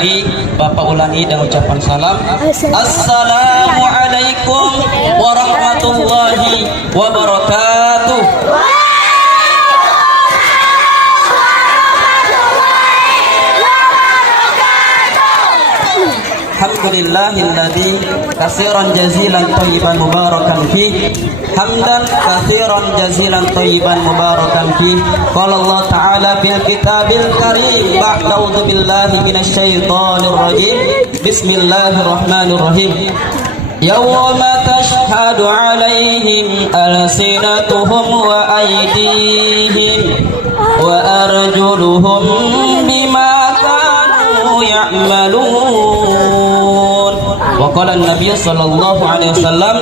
Bapak ulangi dengan ucapan salam. Assalamualaikum warahmatullahi wabarakatuh. Alhamdulillahilladzi katsiran jazilan thayyiban mubarakan fi hamdan katsiran jazilan thayyiban mubarakan fi qala Allah ta'ala fil kitabil karim ba'da a'udzu billahi minasyaitonir rajim bismillahirrahmanirrahim yawma tashhadu 'alaihim alsinatuhum wa aydihim wa arjuluhum bima kanu ya'malun. Wa qala an-nabiy sallallahu alaihi wasallam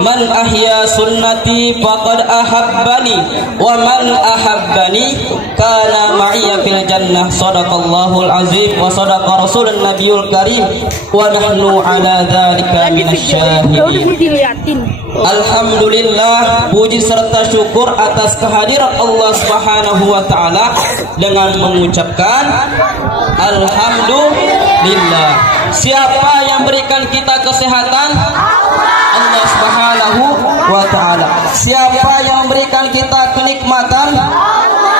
man ahya sunnati faqad ahabbani wa man ahabbani kana ma'iya fil jannah. Shadaqallahul azim wa sadaqa rasulun nabiyul karim wa nahnu ala dzalika minasyahidin. Alhamdulillah, puji serta syukur atas kehadiran Allah Subhanahu wa taala dengan mengucapkan alhamdulillah. Siapa yang berikan kita kesehatan? Allah Subhanahu wa taala. Siapa yang memberikan kita kenikmatan?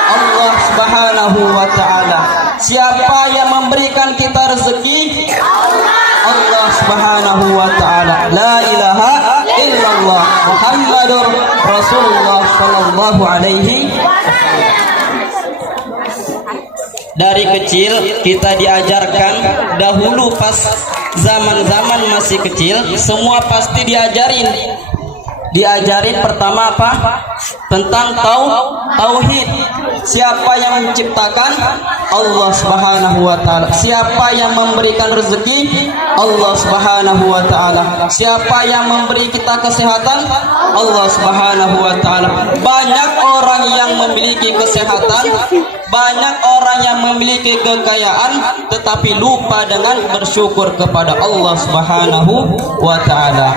Allah Subhanahu wa taala. Siapa yang memberikan kita rezeki? Allah Subhanahu wa taala. La ilaha illallah Muhammadur Rasulullah sallallahu alaihi wasallam. Dari kecil kita diajarkan, dahulu pas zaman-zaman masih kecil, semua pasti diajarin pertama apa? Tentang tauhid. Siapa yang menciptakan? Allah Subhanahu wa taala. Siapa yang memberikan rezeki? Allah Subhanahu wa taala. Siapa yang memberi kita kesehatan? Allah Subhanahu wa taala. Banyak orang yang memiliki kesehatan, banyak orang yang memiliki kekayaan, tetapi lupa dengan bersyukur kepada Allah Subhanahu wa taala.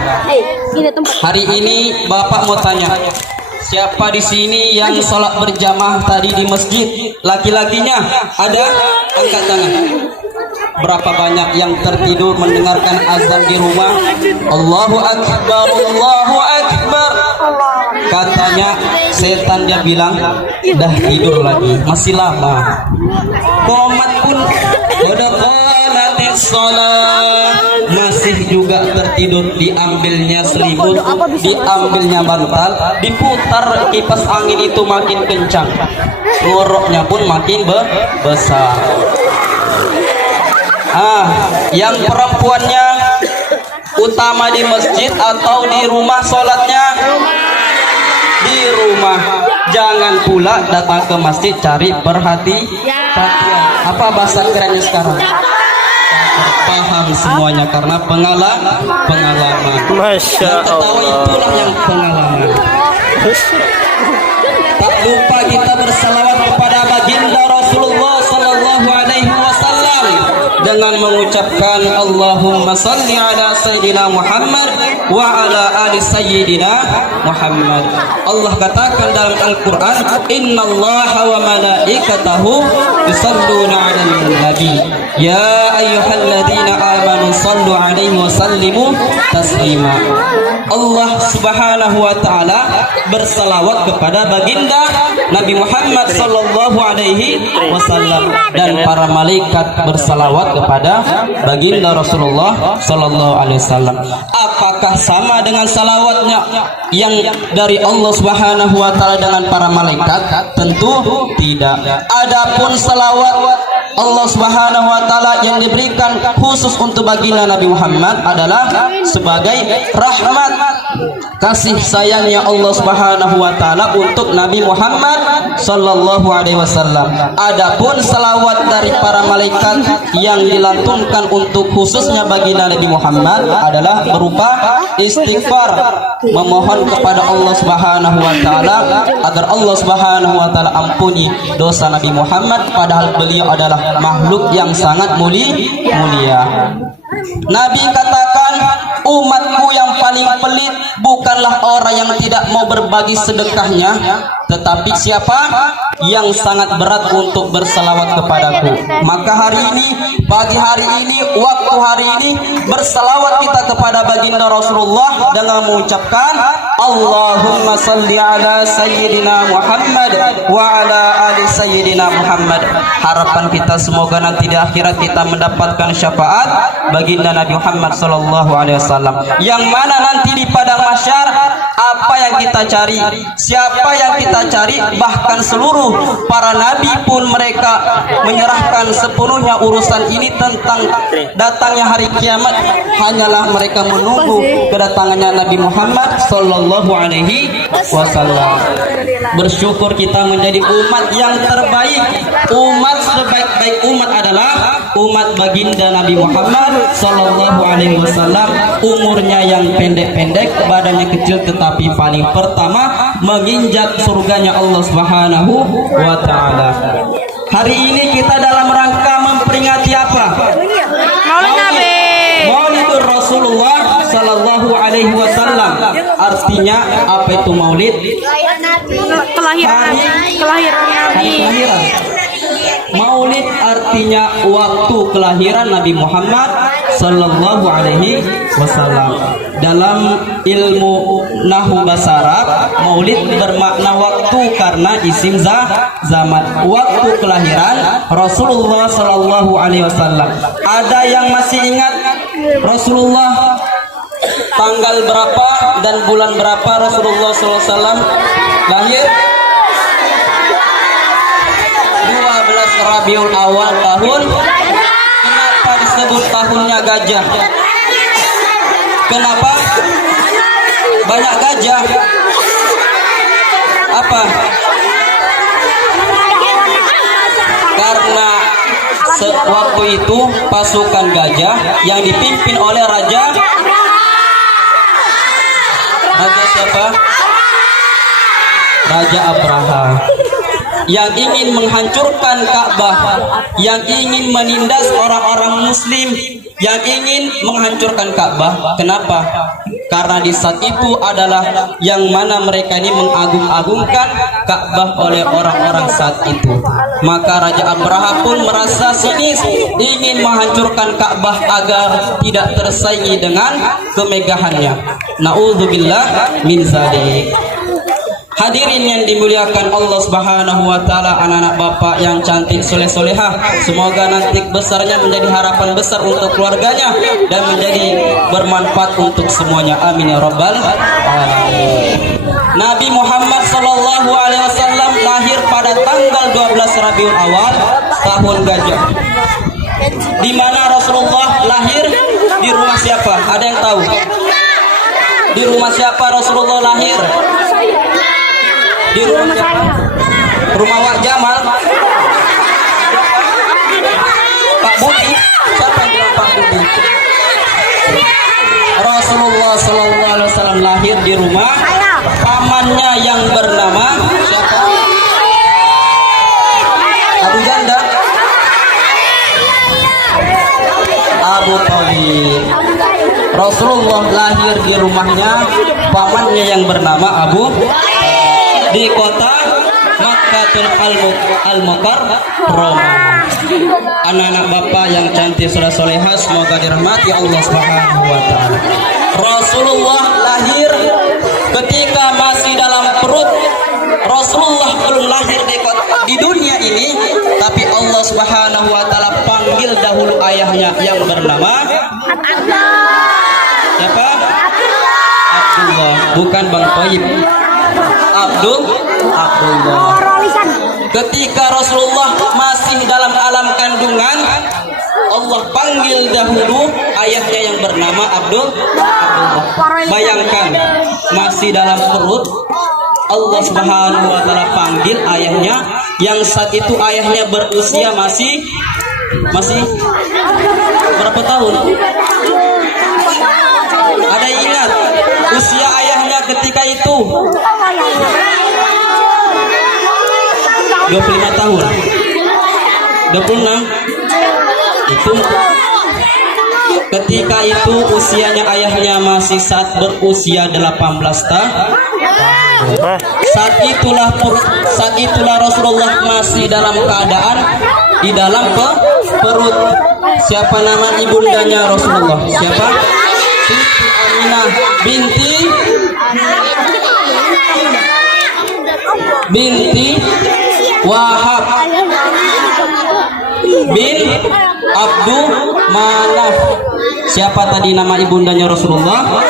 Hari ini Bapak mau tanya, siapa di sini yang sholat berjamaah tadi di masjid? Laki-lakinya ada? Angkat tangan. Berapa banyak yang tertidur mendengarkan azan di rumah? Allahu akbar, Allahu akbar. Katanya setan dia bilang, dah tidur lagi, masih lama. Qomat pun udah qalatis shalah, masih juga tertidur. Diambilnya selimut, diambilnya bantal, diputar kipas angin itu makin kencang, ngoroknya pun makin besar. Yang perempuannya utama di masjid atau di rumah sholatnya? Di rumah. Jangan pula datang ke masjid cari perhatian. Apa bahasa kerennya sekarang? Paham semuanya karena pengalaman. Masya Allah. Itulah yang pengalaman. Tak lupa kita bersalawat kepada baginda Rasulullah sallallahu alaihi wasallam dengan mengucapkan Allahumma salli ala sayyidina Muhammad wa ala ali sayyidina Muhammad. Allah katakan dalam Al-Quran, innallaha wa malaikatahu yusalluna ala nabi ya ayyuhalladzina amanu sallu alaihi wa sallimu taslima. Allah Subhanahu wa taala bersalawat kepada baginda Nabi Muhammad sallallahu alaihi wasallam, dan para malaikat bersalawat kepada baginda Rasulullah sallallahu alaihi wasallam. Apakah sama dengan salawatnya yang dari Allah Subhanahu wa taala dengan para malaikat? Tentu tidak. Adapun salawat Allah Subhanahu wa taala yang diberikan khusus untuk baginda Nabi Muhammad adalah sebagai rahmat, kasih sayangnya Allah Subhanahu wa taala untuk Nabi Muhammad sallallahu alaihi wasallam. Adapun salawat dari para malaikat yang dilantunkan untuk khususnya baginda Nabi Muhammad adalah berupa istighfar, memohon kepada Allah Subhanahu wa taala agar Allah Subhanahu wa taala ampuni dosa Nabi Muhammad, padahal beliau adalah makhluk yang sangat mulia. Nabi katakan, Umatku yang paling pelit bukanlah orang yang tidak mau berbagi sedekahnya, tetapi siapa yang sangat berat untuk bersalawat kepadaku. Maka hari ini, pagi hari ini, waktu hari ini, bersalawat kita kepada baginda Rasulullah dengan mengucapkan Allahumma salli ala Sayyidina Muhammad wa ala ali Sayyidina Muhammad. Harapan kita semoga nanti di akhirat kita mendapatkan syafaat baginda Nabi Muhammad sallallahu alaihi wasallam, yang mana nanti di padang mahsyar apa yang kita cari, siapa yang kita cari, bahkan seluruh para nabi pun mereka menyerahkan sepenuhnya urusan ini tentang datangnya hari kiamat, hanyalah mereka menunggu kedatangannya Nabi Muhammad sallallahu alaihi wasallam. Bersyukur kita menjadi umat yang terbaik. Umat sebaik-baik umat adalah umat baginda Nabi Muhammad sallallahu alaihi wasallam. Umurnya yang pendek-pendek, badannya kecil, tetapi paling pertama menginjak surganya Allah Subhanahu wa taala. Hari ini kita dalam rangka memperingati apa? Maulid Nabi. Maulidur Rasulullah sallallahu alaihi wasallam. Artinya apa itu maulid? Kelahiran Nabi. Kelahiran. Maulid artinya waktu kelahiran Nabi Muhammad sallallahu alaihi wasallam. Dalam ilmu nahwu bahasa Arab, maulid bermakna waktu karena isim zaman. Waktu kelahiran Rasulullah sallallahu alaihi wasallam. Ada yang masih ingat Rasulullah tanggal berapa dan bulan berapa Rasulullah sallallahu alaihi wasallam lahir? 12 Rabiul Awal tahun. Kenapa disebut tahunnya gajah? Kenapa banyak gajah? Apa? Karena waktu itu pasukan gajah yang dipimpin oleh raja siapa? Raja Abraha, yang ingin menghancurkan Ka'bah, yang ingin menindas orang-orang muslim, yang ingin menghancurkan Ka'bah. Kenapa? Karena di saat itu adalah yang mana mereka ini mengagung-agungkan Ka'bah oleh orang-orang saat itu. Maka Raja Abraha pun merasa sinis, ingin menghancurkan Ka'bah agar tidak tersaingi dengan kemegahannya. Na'udzubillah min zalik. Hadirin yang dimuliakan Allah Subhanahu wa taala, anak-anak bapak yang cantik soleh-solehah, semoga nanti besarnya menjadi harapan besar untuk keluarganya dan menjadi bermanfaat untuk semuanya. Amin ya rabbal alamin. Nabi Muhammad sallallahu alaihi wasallam lahir pada tanggal 12 Rabiul Awal tahun gajah. Di mana Rasulullah lahir? Di rumah siapa? Ada yang tahu? Di rumah siapa Rasulullah lahir? Di rumah siapa? Rumah Wak Jamal. Pak Budi. Siapa yang bilang Pak Budi? Rasulullah sallallahu alaihi wasallam lahir di rumah pamannya yang bernama siapa? Abu Janda. Abu Thalib. Rasulullah lahir di rumahnya pamannya yang bernama Abu, di kota Makkatul Al-Mukarramah. Anak-anak bapak yang cantik soleh-solehah, semoga dirahmati Allah Subhanahu wa taala. Rasulullah lahir ketika masih dalam perut. Rasulullah belum lahir di dunia ini, tapi Allah Subhanahu wa taala panggil dahulu ayahnya yang bernama siapa? Abdullah, bukan Bang Toyib. Abdullah. Ketika Rasulullah masih dalam alam kandungan, Allah panggil dahulu ayahnya yang bernama Abdullah. Bayangkan masih dalam perut, Allah Subhanahu wa taala panggil ayahnya yang saat itu ayahnya berusia masih berapa tahun? Ada yang ingat usia ayahnya ketika itu? 25 tahun. 26. Itu Ketika itu usianya ayahnya masih saat berusia 18 tahun. Saat itulah Rasulullah masih dalam keadaan di dalam perut. Siapa nama ibundanya Rasulullah? Siapa? Siti Aminah binti Wahab bin Abdul Manaf. Siapa tadi nama ibundanya Rasulullah?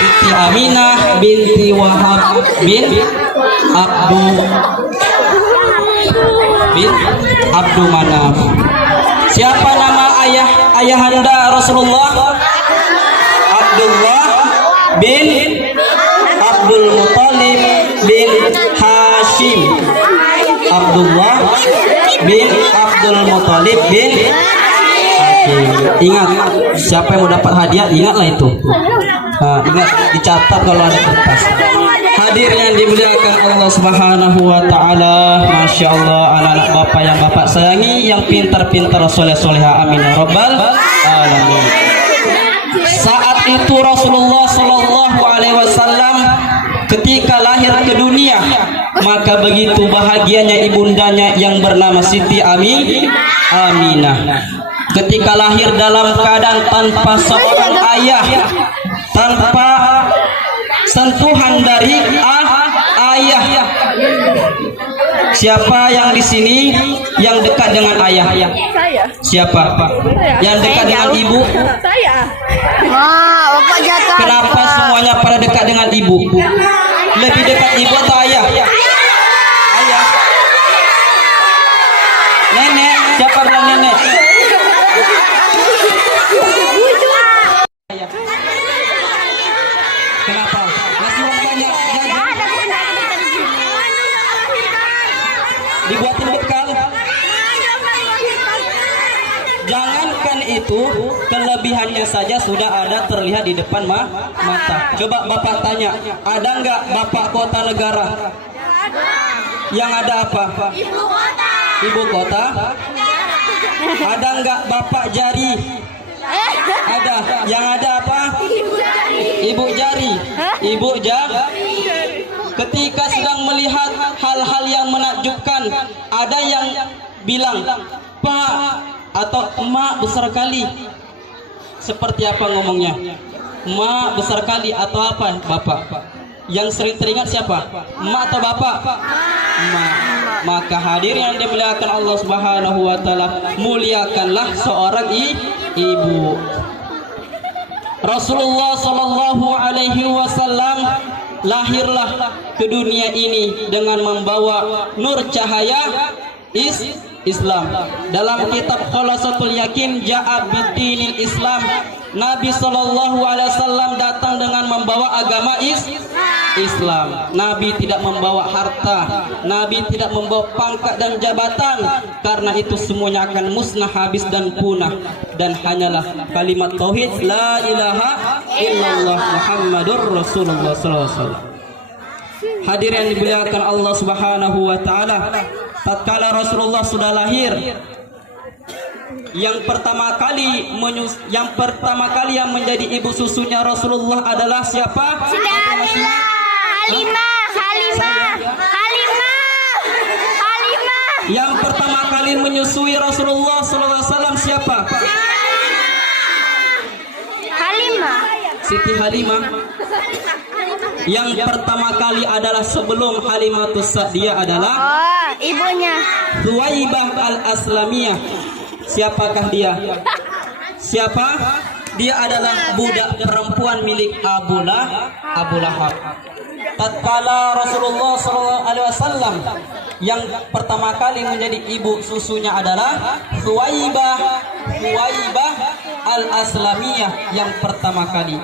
Siti Aminah binti Wahab bin Abdul Manaf. Siapa nama ayahanda Rasulullah? Abdullah bin Abdul Muthalib bin Hashim. Abdullah bin Abdul Muthalib bin Hashim. Ingat, siapa yang mau dapat hadiah, ingatlah itu. Nah, ingat, dicatat kalau ada kertas. Hadir yang dimuliakan Allah Subhanahu wa taala. Masya Allah, anak-anak bapak yang bapak sayangi, yang pintar-pintar, soleh-soleha, amin ya rabbal alamin. Saat itu Rasulullah Shallallahu alaihi wasallam ketika lahir ke dunia, maka begitu bahagianya ibundanya yang bernama Siti Aminah. Ketika lahir dalam keadaan tanpa seorang ayah, tanpa sentuhan dari ayah. Siapa yang di sini yang dekat dengan ayah? Saya. Siapa? Yang dekat dengan ibu? Saya. Wah, Bapak jatuh. Kenapa semuanya pada dekat dengan ibu? Lebih dekat ibu atau ayah? Ayah. Nenek, siapa bilang nenek? Kenapa? Masih uang banyak jajan? Dibuatin bekal. Jangankan itu, kelebihannya saja sudah ada terlihat di depan mata. Coba bapak tanya, ada nggak bapak kota negara? Yang ada apa? Ibu kota. Ibu kota? Ada nggak bapak jari? Ada. Yang ada apa? Ibu jari. Ibu jari. Ketika sedang melihat hal-hal yang menakjubkan, ada yang bilang, Pak atau emak besar kali. Seperti apa ngomongnya? Emak besar kali atau apa bapak? Yang sering teringat siapa? Emak atau bapak? Emak. Maka hadir yang dimuliakan Allah Subhanahu wa taala, muliakanlah seorang ibu. Rasulullah Shallallahu alaihi wasallam lahirlah ke dunia ini dengan membawa nur cahaya Islam. Dalam kitab Khulasatul Yakin Ja'a Bidinil Islam, Nabi Shallallahu alaihi wasallam datang dengan membawa agama Islam. Nabi tidak membawa harta, Nabi tidak membawa pangkat dan jabatan, karena itu semuanya akan musnah, habis dan punah, dan hanyalah kalimat tauhid la ilaha illallah Muhammadur Rasulullah sallallahu alaihi wasallam. Hadir yang dimuliakan Allah Subhanahu wa taala, tatkala Rasulullah sudah lahir, yang pertama kali yang menjadi ibu susunya Rasulullah adalah siapa? Halimah. Yang pertama kali menyusui Rasulullah SAW siapa? Halimah. Siti Halimah. Yang pertama kali adalah sebelum Halimatus Sa'diyah adalah ibunya Thuwaibah al-Aslamiyah. Siapakah dia? Siapa? Dia adalah budak perempuan milik Abu Lahab. Tatkala Rasulullah SAW yang pertama kali menjadi ibu susunya adalah Thuwaibah al-Aslamiyah yang pertama kali.